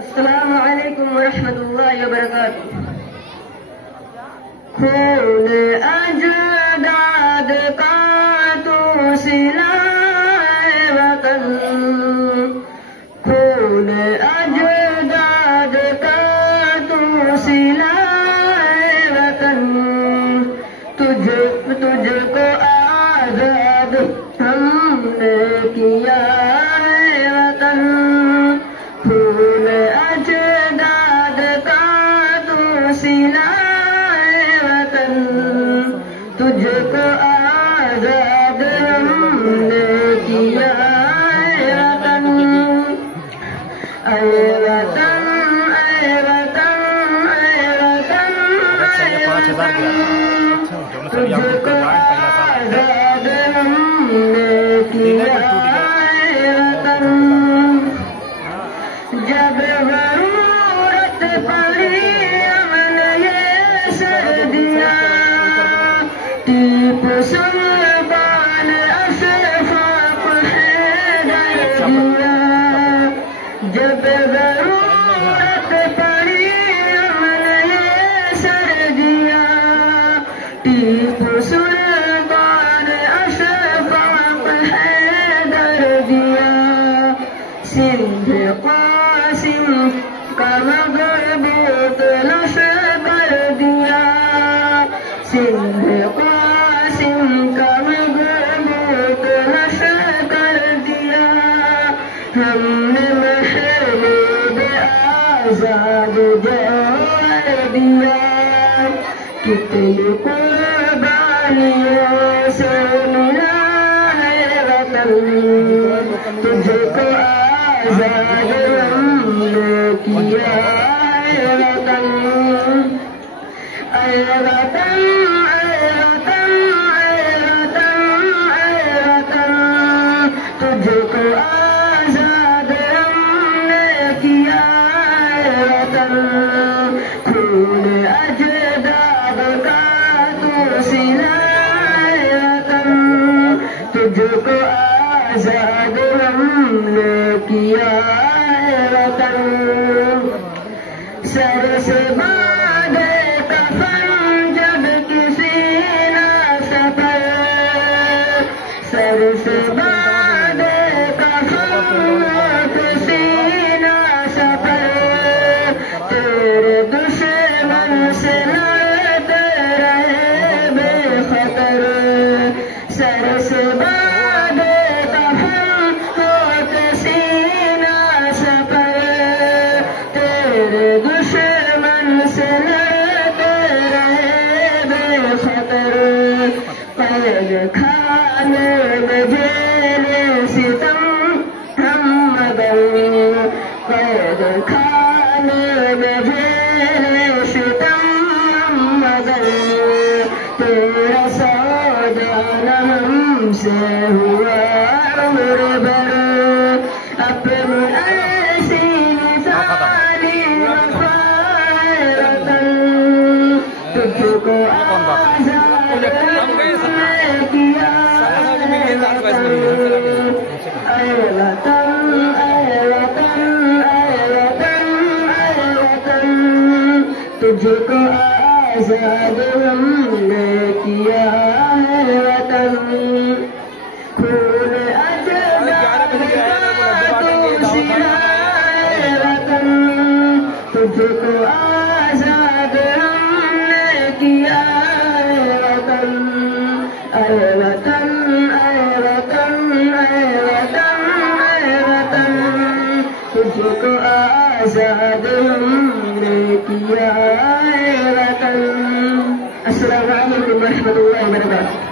अस्सलामु अलैकुम वरहमतुल्लाहि वबरकातुहू। खून अजदाद का तू सिलाए वतन, खून अजदाद का तू सिलाए वतन, तुझको आजाद हमने किया है वतन। खून अजदाद का तू सिलाए वतन, तुझको आजाद हमने किया है वतन। ऐ वतन ऐ वतन ऐ वतन ऐ वतन, तुझको आजाद हमने किया है वतन। जब जरूरत पड़ी हमने ये सर्दियाँ, टीपू सुल्तान अशफाक हैदर दिया। जब जरूरत पड़ी हमने ये सर्दियाँ, टीपू सुल्तान अशफाक हैदर दिया। सिंध कासिम का मगरबूत लश्कर दिया, सिंध कासिम का मगरबूत लश्कर दिया। हमने महबूब आजाद जोड़ दिया, कितनी कुर्बानियों से मिला है वतन। तुझको आजाद हमने किया है वतन। ऐ वतन ऐ वतन ऐ वतन ऐ वतन, तुझको आजाद हमने किया है वतन। खून अजदाद का तू सिलाए वतन, तुझको आजाद हमने किया है वतन। सर से बांधे कफन जब किसी ना सफर, सर से बांधे कफन किसी ना सफर, तेरे दुश्मन से लड़ते रहे बेखतर। सर से बांधे कफन किसी ना सफर, तेरे दुश्मन से लड़ते रहे बेखतर। कैद खाने में जेले सितम हम मगन, कैद खाने में जेले सितम हम मगन। तेरा सौदा हमसे हुआ उम्र भर, अपनी ऐसी मिसाली वफाए वतन। तुझको आजाद हमने किया है वतन। ऐ वतन ऐ वतन ऐ वतन ऐ वतन, तुझको आजाद हमने किया है वतन। खून अजदाद का तू सिलाए वतन, तुझको आजाद हमने किया है वतन। ऐ वतन ऐ वतन ऐ वतन ऐ वतन, तुझको आजाद हमने किया है वतन। अस्सलामु अलैकुम वरहमतुल्लाहि वबरकातुहू।